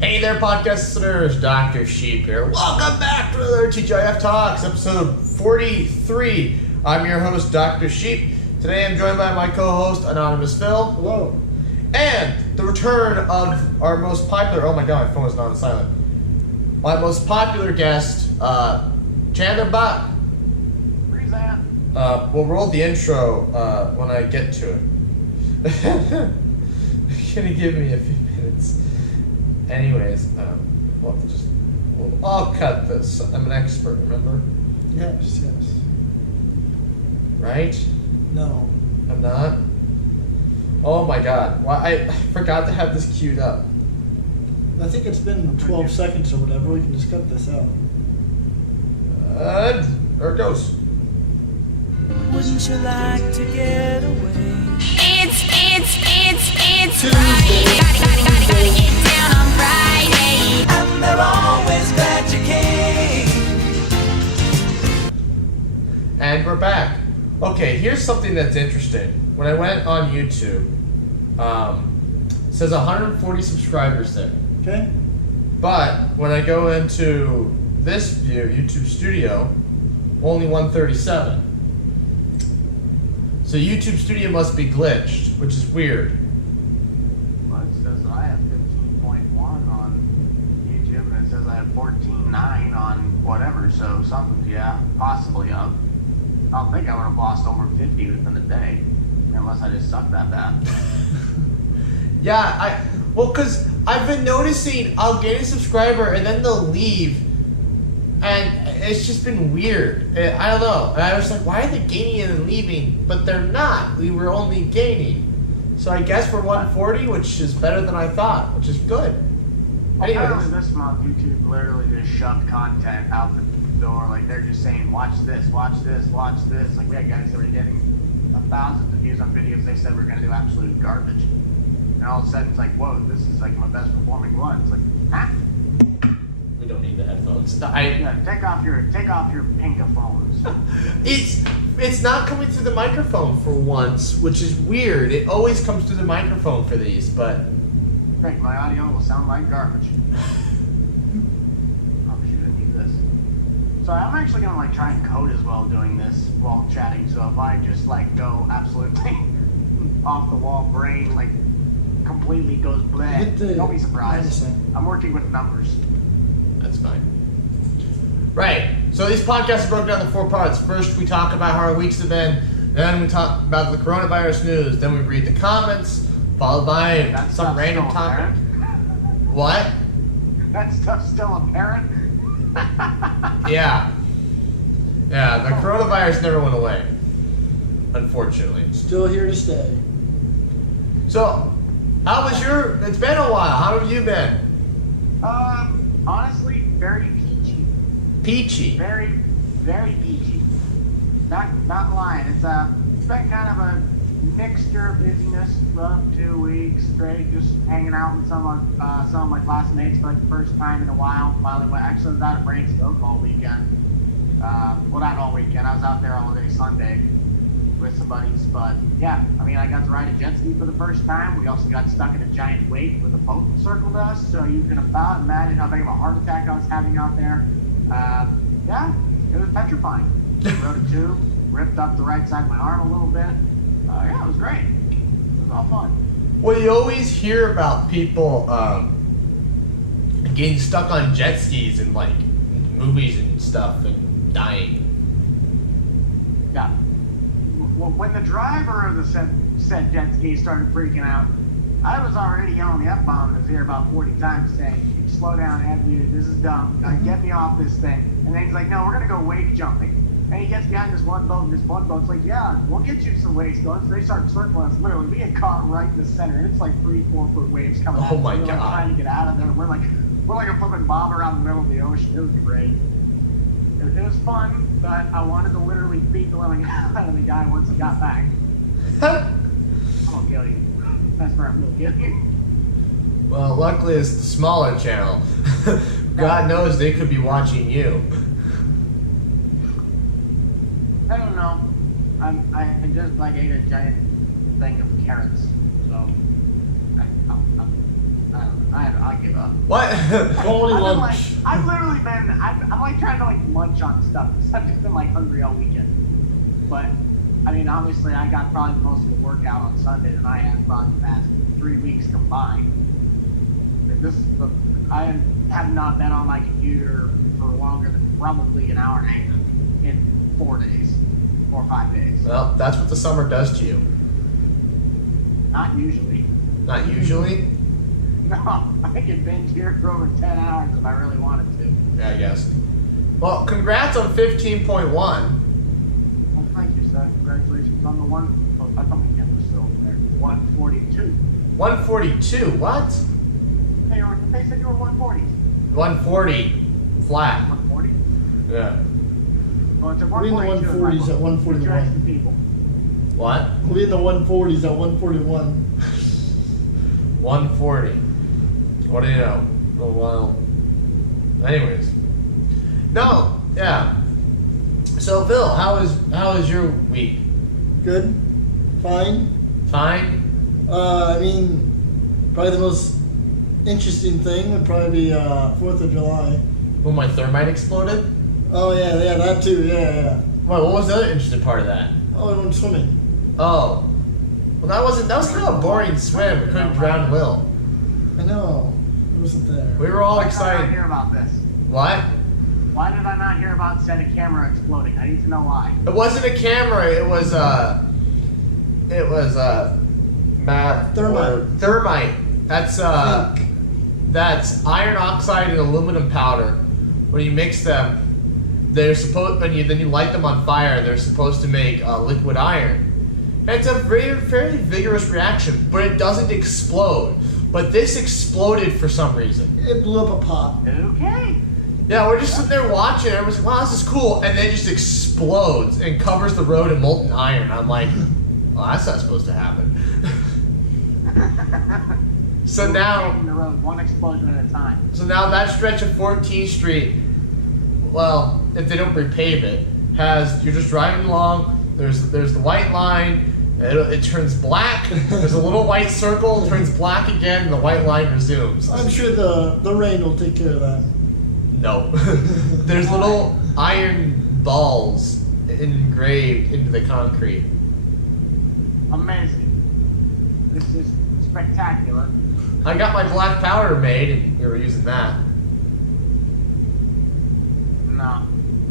Hey there, podcast listeners. Dr. Sheep here. Welcome back to another TGIF Talks, episode 43. I'm your host, Dr. Sheep. Today I'm joined by my co-host, Anonymous Phil. Hello. And the return of our most popular, oh my god, my phone is not on silent. My most popular guest, Chandler Buch. Where's that? We'll roll the intro when I get to it. Gonna give me a few minutes. Anyways, I'll cut this. I'm an expert, remember? Yes. Right? No. I'm not? Oh my god. Why I forgot to have this queued up. I think it's been 12 seconds or whatever. We can just cut this out. There it goes. Wouldn't you like to get away? It's Tuesday. Friday. Gotta get down on Friday. And they're always glad you came. And we're back. Okay, here's something that's interesting. When I went on YouTube, it says 140 subscribers there. Okay. But when I go into this view, YouTube Studio, only 137. So YouTube Studio must be glitched, which is weird. Well, it says that I have 15.1 on YouTube, and it says I have 14.9 on whatever, so something, yeah, possibly up. I don't think I would have lost over 50 within a day, unless I just suck that bad. Yeah, because I've been noticing I'll gain a subscriber and then they'll leave, and it's just been weird. I don't know. And I was like, why are they gaining and then leaving? But they're not. We were only gaining. So I guess we're 140, which is better than I thought, which is good. Apparently Anyways, this month, YouTube literally just shoved content out the door. Like, they're just saying, watch this, watch this, watch this. Like, we had guys that were getting thousands of views on videos they said we're going to do absolute garbage. And all of a sudden, it's like, whoa, this is like my best performing one. It's like, huh? we don't need the headphones. Yeah, take off your pinka phones. It's not coming through the microphone for once, which is weird. It always comes through the microphone for these, but Great, my audio will sound like garbage. Oh shoot, I need this. So I'm actually gonna like try and code as well doing this while chatting. So if I just like go absolutely off the wall brain, like completely goes Hit the bleh, don't be surprised. medicine. I'm working with numbers. that's fine. Right. So these podcasts are broken down into 4 parts. First, we talk about how our weeks have been. Then we talk about the coronavirus news. Then we read the comments, followed by That some stuff's random still topic. apparent. What? That stuff's still apparent. Yeah. Yeah, the coronavirus never went away, unfortunately. Still here to stay. So, how was it's been a while. How have you been? Honestly, very peachy. Peachy. Very, very peachy. Not lying. It's been kind of a mixture of busyness. Rough 2 weeks straight, just hanging out with some of my classmates for like the first time in a while. Finally went. Actually, I was out at Brainstoke all weekend. Well, not all weekend. I was out there all day Sunday with some buddies. But yeah, I mean, I got to ride a jet ski for the first time. We also got stuck in a giant wake with a boat that circled us. So you can about imagine how big of a heart attack I was having out there. Yeah, it was petrifying. Rode a tube, ripped up the right side of my arm a little bit. Yeah, it was great. It was all fun. Well, you always hear about people getting stuck on jet skis in like movies and stuff and dying. Yeah. Well, when the driver of the said jet ski started freaking out, I was already yelling the F-bomb in his ear about 40 times saying, slow down, dude, this is dumb. Get me off this thing. And then he's like, no, we're going to go wake jumping. And he gets behind this one boat, and this one boat's like, yeah, we'll get you some waves going. So they start circling us. Literally, we get caught right in the center. And it's like 3-4 foot waves coming at us. my We're like God. trying to get out of there. We're like a flipping bomb around the middle of the ocean. It was great. It was fun, but I wanted to literally beat the living out of the guy once he got back. I'm gonna kill you. That's where I'm gonna kill you. Well, luckily it's the smaller channel. God knows they could be watching you. I don't know. I just like ate a giant thing of carrots, so I don't know. I give up. What? Quality I've been lunch. I've literally been, I'm like trying to like munch on stuff. I've just been like hungry all weekend. But, I mean, obviously I got probably most of the workout on Sunday than I had probably the past 3 weeks combined. I have not been on my computer for longer than probably an hour and a half in 4 days, 4 or 5 days. Well, that's what the summer does to you. Not usually. Not usually. No, I can binge here for over 10 hours if I really wanted to. Yeah, I guess. Well, congrats on 15.1. Well, thank you, sir. Congratulations on the one. Oh, I thought my camera was still over there. 142. 142. What? They said you were 140. 140 flat. 140? Yeah. Well, it's a We're in the 142 140s at 141. Interesting people. What? We're in the 140s at 141. 140. What do you know? Oh, well. Anyways. No. Yeah. So, Phil, how is your week? Good. Fine. Fine. I mean, probably the most interesting thing would probably be 4th of July. When my thermite exploded. Oh yeah, that too. Yeah. Well, what was the other interesting part of that? Oh, I went swimming. Oh. Well, that was kind of a boring swim. We couldn't drown Will. I know. It wasn't there. We were all Why did I not excited. hear about this? What? Why did I not hear about said a camera exploding? I need to know why. It wasn't a camera. It was Matt. Thermite. Thermite. That's Pink. that's iron oxide and aluminum powder. When you mix them, they're supposed then you light them on fire. They're supposed to make liquid iron. And it's a very vigorous reaction, but it doesn't explode. But this exploded for some reason. It blew up a pot. Okay. Yeah, we're just sitting there watching. Everyone's like, "Wow, this is cool," and then it just explodes and covers the road in molten iron. I'm like, "Well, that's not supposed to happen." So now, Taking the road one explosion at a time. so now that stretch of 14th Street, well, if they don't repave it, you're just driving along. There's the white line. It turns black. There's a little white circle. Turns black again, and the white line resumes. I'm sure the rain will take care of that. No. There's little iron balls engraved into the concrete. Amazing. This is spectacular. I got my black powder made, and we were using that. No,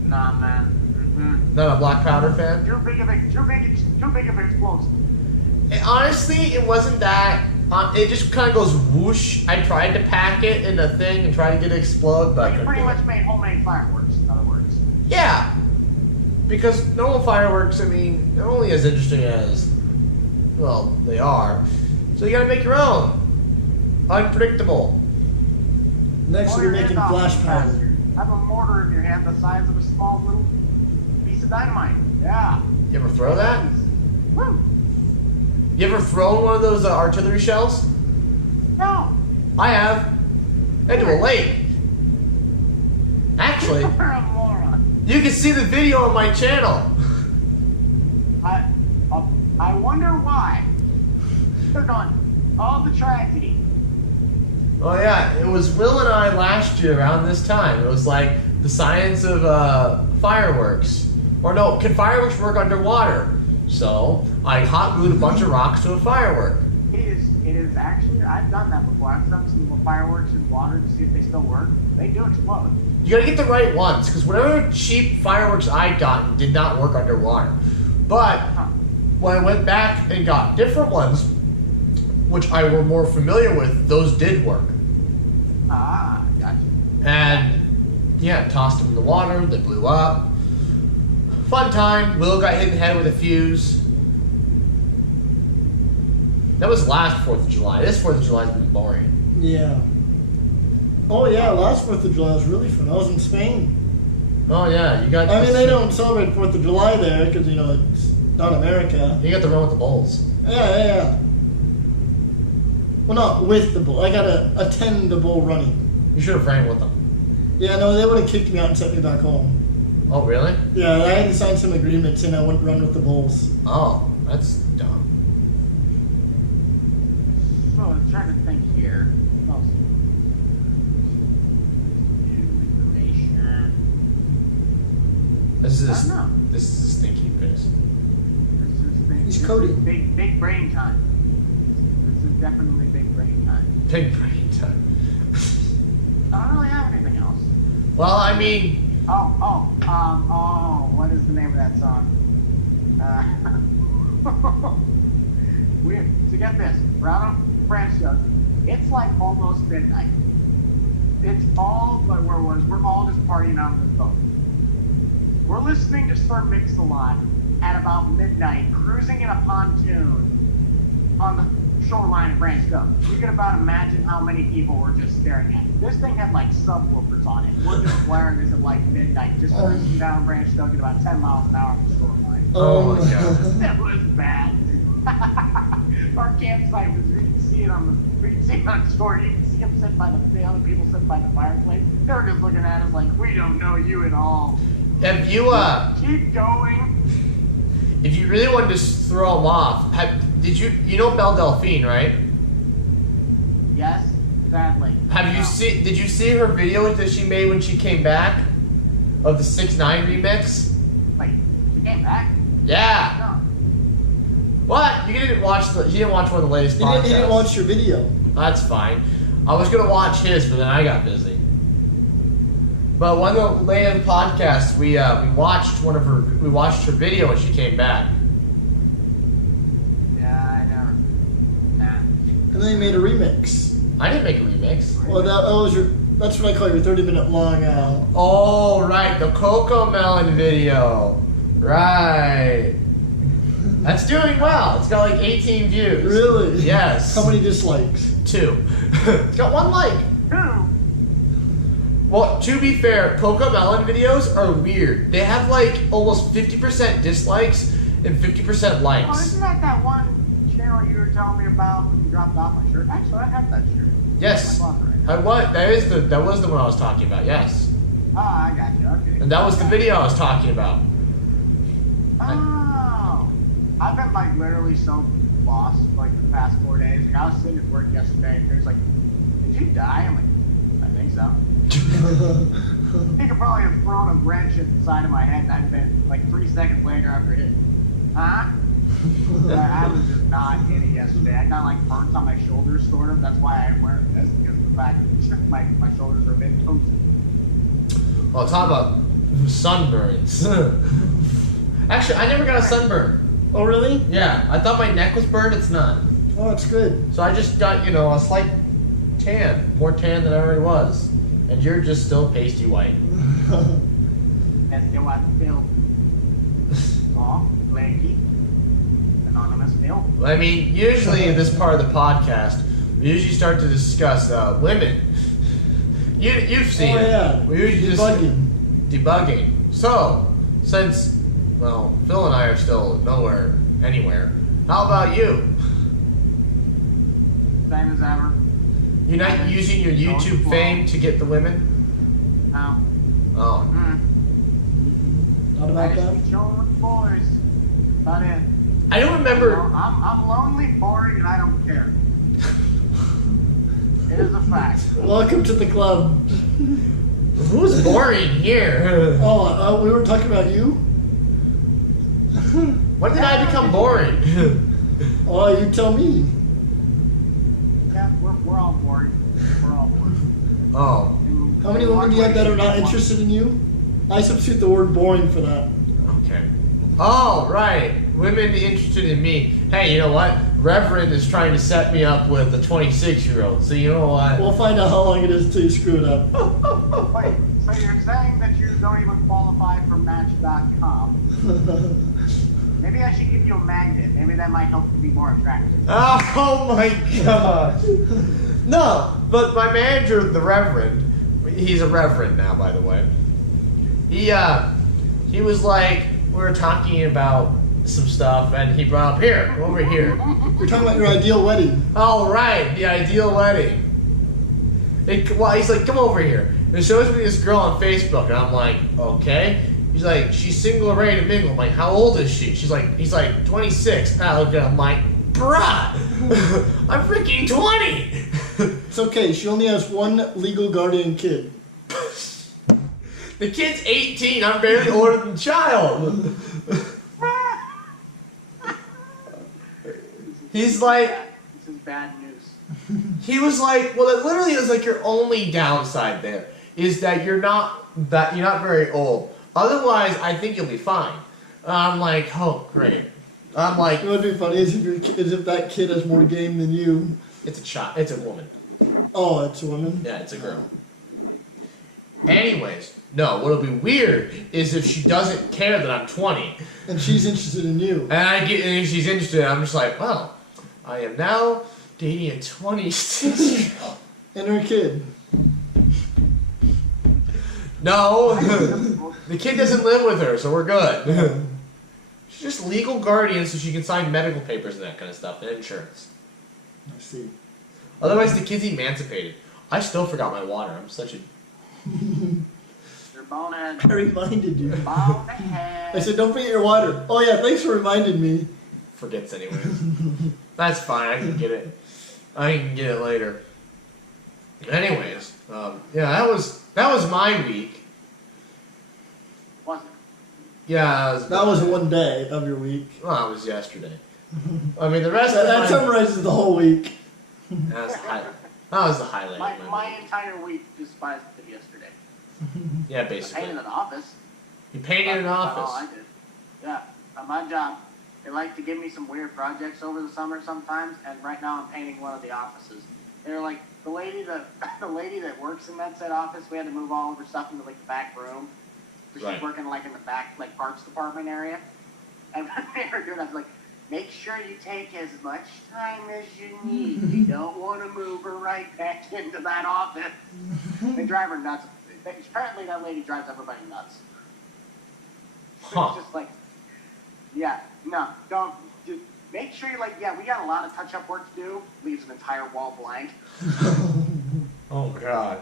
man. Mm-mm. Not a black powder fan? Too big of an explosive. Honestly, it wasn't that. It just kind of goes whoosh. I tried to pack it in a thing and try to get it explode, but I You couldn't pretty do it. much made homemade fireworks, in other words. Yeah. Because normal fireworks, I mean, they're only as interesting as, well, they are. So you gotta make your own. Unpredictable. Next, Pull we're your making hand off, flash you powder. bastard. Have a mortar in your hand the size of a small little piece of dynamite. Yeah. You ever throw that? Woo. You ever thrown one of those artillery shells? No. I have. Into a lake. Actually, You're a moron. you can see the video on my channel. I wonder why. Took on all the tragedy. Oh yeah, it was Will and I last year around this time. It was like the science of fireworks. Or no, can fireworks work underwater? So I hot glued a bunch of rocks to a firework. It is actually, I've done that before. I've done some fireworks in water to see if they still work. They do explode. You gotta get the right ones, because whatever cheap fireworks I'd gotten did not work underwater. But when I went back and got different ones, which I were more familiar with, those did work. Ah, gotcha. And yeah, tossed them in the water, they blew up. Fun time. Will got hit in the head with a fuse. That was last 4th of July. This 4th of July has been boring. Yeah. Oh yeah, last 4th of July was really fun. I was in Spain. Oh yeah, you got. I mean, they don't celebrate 4th of July there because, you know, it's not America. You got the run with the Bulls. Yeah. Well, not with the bull. I gotta attend the bull running. You should have ran with them. Yeah, no, they would have kicked me out and sent me back home. Oh really? Yeah, I had to sign some agreement saying I wouldn't run with the bulls. Oh, that's dumb. So I'm trying to think here. What else? This I is don't know. this is a stinky face. He's this coding. is big brain time. This is definitely big brain time. Big brain time. I don't really have anything else. Well, I mean, What is the name of that song? So get this, we're out on Branchtown. It's like almost midnight. It's all, but we're all just partying out on the boat. We're listening to Sir Mix-a-Lot at about midnight, cruising in a pontoon on the shoreline of Branchtown. You can about imagine how many people were just staring at it. This thing had like subwoofers on it. We're just blaring this at like midnight, just cruising down Branchtown at about 10 miles an hour on the shoreline. oh my god. That was bad. Our campsite was, we could see it on shore. You can see them sitting by the other people sitting by the fireplace. They were just looking at us like, we don't know you at all. If you Keep going. if you really wanted to throw them off, did you know Belle Delphine, right? Yes, sadly. Did you see her video that she made when she came back of the 6ix9ine remix? Wait, she came back? Yeah. No. What? You didn't watch one of the latest He podcasts. didn't watch your video. That's fine. I was gonna watch his, but then I got busy. But one of the latest podcasts, we watched her video when she came back. Yeah, I know. Nah. And then he made a remix. I didn't make a remix. Well, that's what I call your 30-minute long. Oh right, the Coco Melon video. Right. That's doing well. It's got like 18 views. Really? Yes. How many dislikes? 2. It's got 1 like. Who? Well, to be fair, Coco Melon videos are weird. They have like almost 50% dislikes and 50% Oh, likes. isn't that one channel you were telling me about when you dropped off my shirt? Actually, I have that shirt. Yes. In my closet right now. That was the one I was talking about. Yes. Oh, I got you. Okay. And that was the video I was talking about. Oh. I've been like literally so lost like the past 4 days. Like I was sitting at work yesterday and he was like, "Did you die?" I'm like, "I think so." He could probably have thrown a wrench at the side of my head and I'd been like 3 seconds later after it. Huh? I was just not in it yesterday. I got like burns on my shoulders sort of. That's why I'm wearing this, because of the fact that my shoulders are a bit toasted. Well, talk about sunburns. Actually, I never got a sunburn. Oh, really? Yeah, I thought my neck was burned. It's not. Oh, that's good. So I just got, a slight tan. More tan than I already was. And you're just still pasty white. That's still what I feel. Aw, lanky. Anonymous Bill. I mean, usually in this part of the podcast, we usually start to discuss women. You've seen Oh, it. yeah. We usually debugging. So, since, Phil and I are still anywhere, how about you? Same as ever. You're not using your YouTube fame to get the women? No. Oh. Not I about just that? be chilling with the boys. About it. I don't remember. I'm lonely, boring, and I don't care. It is a fact. Welcome to the club. Who's boring here? Oh, we were talking about you? When did I become boring? Oh, you tell me. Yeah, we're all bored. We're all bored. Oh. How many women do you have that are not interested in you? I substitute the word boring for that. Okay. Oh, right. Women interested in me. Hey, you know what? Reverend is trying to set me up with a 26-year-old. So you know what? We'll find out how long it is till you screw it up. Wait, so you're saying that you don't even qualify for Match.com? Maybe I should give you a magnet. Maybe that might help you be more attractive. Oh my gosh. No, but my manager, the Reverend, he's a Reverend now, by the way. He was like, we were talking about some stuff, and he brought up, here, come over here. You're talking about your ideal wedding. Oh, right, the ideal wedding. He's like, come over here. And it shows me this girl on Facebook, and I'm like, okay. He's like, she's single and ready to mingle. I'm like, how old is she? He's like, 26. I look at him, I'm like, bruh, I'm freaking 20. It's okay. She only has one legal guardian kid. The kid's 18. I'm barely older than the child. He's like, this is bad news. he was like, well, it literally is like your only downside there is that you're not very old. Otherwise, I think you'll be fine. I'm like, oh, great. I'm like, What would be funny is if that kid has more game than you. it's a child. It's a woman. Oh, it's a woman? Yeah, it's a girl. Anyways, no, what'll be weird is if she doesn't care that I'm 20. And she's interested in you. And she's interested, I'm just like, well, I am now dating a 26-year-old. And her kid. No, the kid doesn't live with her, so we're good. She's just legal guardian so she can sign medical papers and that kind of stuff, and insurance. I see. Otherwise, the kid's emancipated. I still forgot my water. I'm such a... Your bonehead. I reminded you. Bonehead. I said, don't forget your water. Oh yeah, thanks for reminding me. Forgets anyways. That's fine, I can get it. I can get it later. Anyways, yeah, that was my week. Was it? Yeah, That was one day of your week. well, it was yesterday. I mean, the rest That, of that my... summarizes the whole week. That was the highlight of my My week. entire week just surprised it yesterday. Yeah, I basically. painted an office. You painted an That's all office. I did. Yeah, on my job. They like to give me some weird projects over the summer sometimes, and right now I'm painting one of the offices. They're like the lady that works in that said office. We had to move all of her stuff into like the back room. So Right. she's working like in the back like parts department area. And when they were doing, I was like, make sure you take as much time as you need. You don't want to move her right back into that office. They drive her nuts. Apparently that lady drives everybody nuts. Huh. It's just like, yeah, no, don't. Just make sure you we got a lot of touch-up work to do. Leaves an entire wall blank. Oh, God.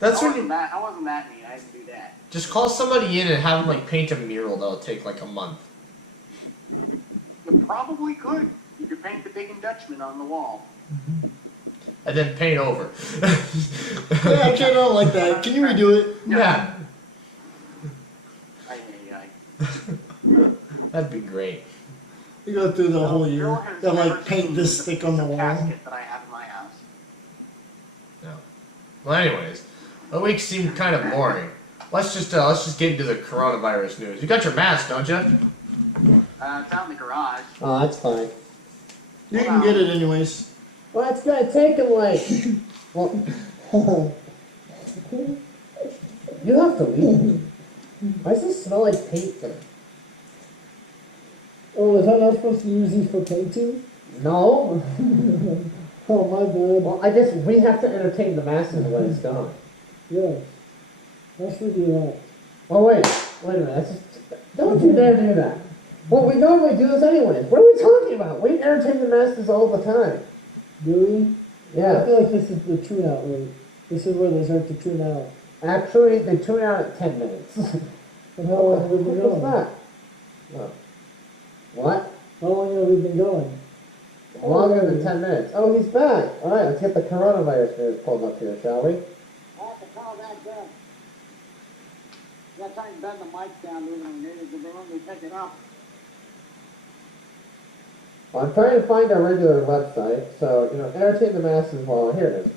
That's when you... I wasn't that mean. I didn't do that. Just call somebody in and have them, like, paint a mural that'll take, like, a month. You probably could. You could paint the Big and Dutchman on the wall. And then paint over. Yeah, I don't like that. Can you redo it? Yeah. Ay. That'd be great. You go through the whole Bill year. has They'll never like paint seen this thick on the wall. casket that I have in my house. No. Well, anyways, the week seemed kind of boring. Let's just get into the coronavirus news. You got your mask, don't you? It's out in the garage. Oh, that's fine. You can get it anyways. Well, it's gonna take him like... Well, you have to leave. Why does it smell like paint there? Oh, is that not supposed to use these for painting? No. Oh, my bad. Well, we have to entertain the masses when it's gone. Yeah. Let's redo that. Oh, wait a minute. Don't you dare do that. Well, we normally do this anyways. What are we talking about? We entertain the masses all the time. Do we? I Yeah. feel like this is the tune out rate. This is where they start to tune out. Actually, they tune out at 10 minutes. And how long have we been What's going? that? What? How long have we been going? Longer than 10 minutes. Oh, he's back. All right, let's get the coronavirus news pulled up here, shall we? I have to call that down. You got time to bend the mic down even when needed to when we pick it up. Well, I'm trying to find our regular website, so, entertain the masses while... Here it is.